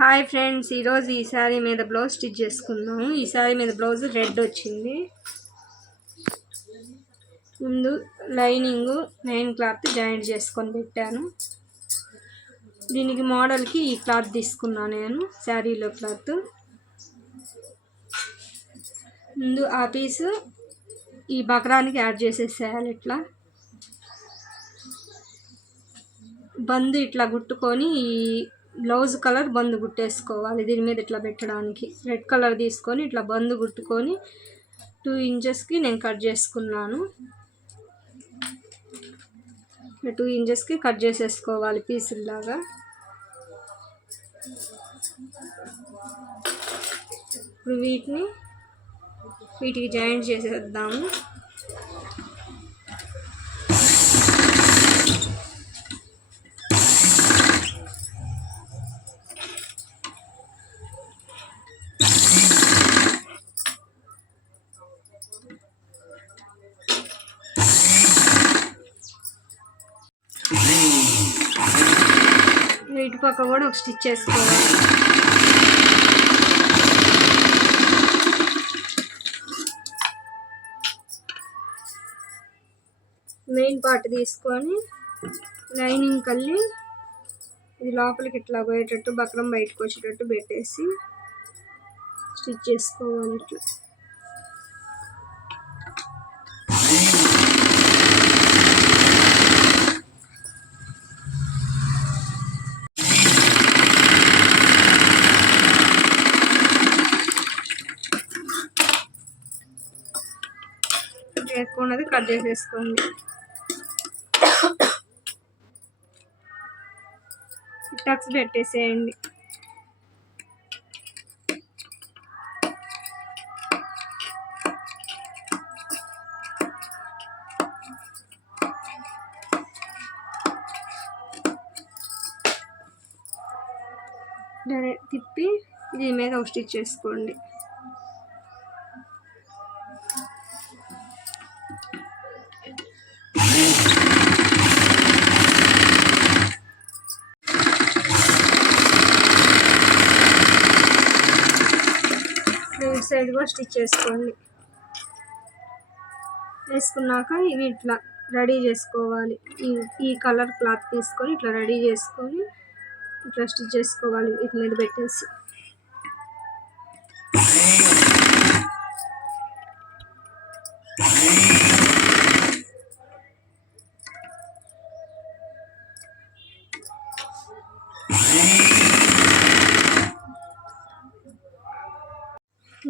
Hi friends, ఈరోజు ఈ శారీ మీద బ్లౌజ్ స్టిచ్ చేసుకున్నాము. ఈ శారీ మీద బ్లౌజ్ రెడ్ వచ్చింది. ముందు లైన్ క్లాత్ జాయింట్ చేసుకొని పెట్టాను. దీనికి మోడల్కి ఈ క్లాత్ తీసుకున్నాను నేను, శారీలో క్లాత్. ముందు ఆ పీసు ఈ బక్రానికి యాడ్ చేసేసేయాలి. ఇట్లా బందు ఇట్లా గుట్టుకొని ఈ బ్లౌజ్ కలర్ బందు గుట్టేసుకోవాలి. దీని మీద ఇట్లా పెట్టడానికి రెడ్ కలర్ తీసుకొని ఇట్లా బందు గుట్టుకొని 2 ఇంచెస్కి నేను కట్ చేసుకున్నాను. 2 ఇంచెస్కి కట్ చేసేసుకోవాలి పీసుల్లాగా. ఇప్పుడు వీటికి జాయింట్ చేసేద్దాము. ఇటు పక్క కూడా ఒక స్టిచ్ చేసుకోవాలి. మెయిన్ పార్ట్ తీసుకొని లైనింగ్ కల్లి ఇది లోపలికి ఇట్లా పోయేటట్టు బక్రం బయటకు వచ్చేటట్టు పెట్టేసి స్టిచ్ చేసుకోవాలి. ఇట్లా ఎక్కువ ఉన్నది కట్ చేసేసుకోండి. టక్స్ పెట్టేసేయండి. తిప్పి దీని మీద ఒక స్టిచ్ చేసుకోండి. సైడ్ కూడా స్టిచ్ చేసుకోండి. వేసుకున్నాక ఇవి ఇట్లా రెడీ చేసుకోవాలి. ఈ కలర్ క్లాత్ తీసుకొని ఇట్లా రెడీ చేసుకొని ఇట్లా స్టిచ్ చేసుకోవాలి. వీటి మీద పెట్టేసి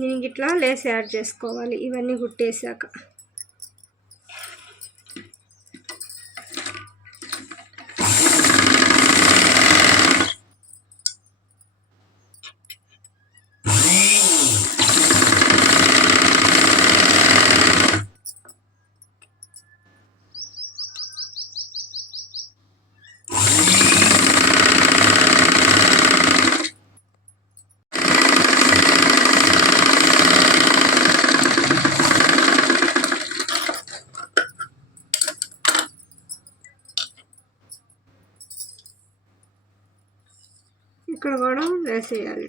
దీనికి ఇట్లా లేస్ యాడ్ చేసుకోవాలి. ఇవన్నీ కుట్టేసాక ఇక్కడ కూడా వేసేయాలి.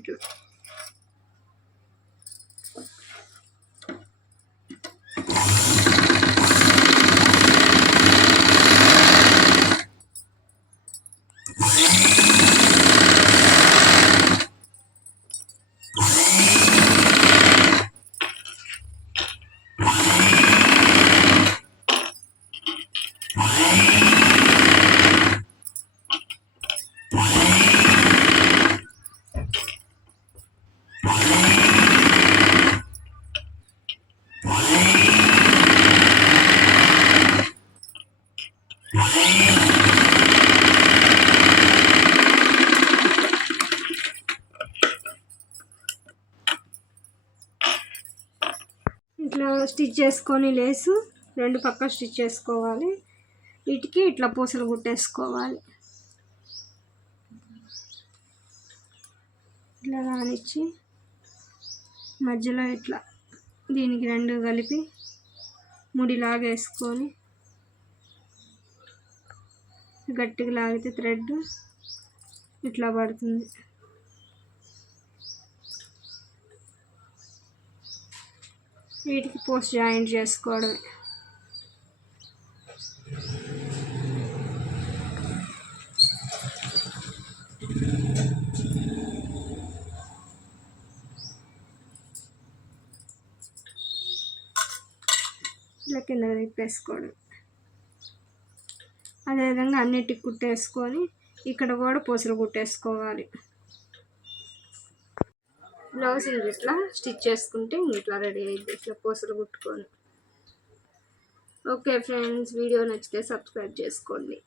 ఇట్లా స్టిచ్ చేసుకొని లేసు రెండు పక్క స్టిచ్ చేసుకోవాలి. వీటికి ఇట్లా పూసలు కుట్టేసుకోవాలి. ఇట్లా రానిచ్చి మధ్యలో ఇట్లా దీనికి రెండు కలిపి ముడిలాగా వేసుకొని గట్టిగా లాగితే థ్రెడ్ ఇట్లా పడుతుంది. వీటికి పోస్ట్ జాయింట్ చేసుకోవడమే. ఇలా కింద తిప్పేసుకోవడం. అదేవిధంగా అన్నిటికి కుట్టేసుకొని ఇక్కడ కూడా పూసలు కుట్టేసుకోవాలి. బ్లౌజ్ ఇట్లా స్టిచ్ చేసుకుంటే ఇట్లా రెడీ అయ్యింది, ఇట్లా పూసలు కుట్టుకొని. ఓకే ఫ్రెండ్స్, వీడియో నచ్చితే సబ్స్క్రైబ్ చేసుకోండి.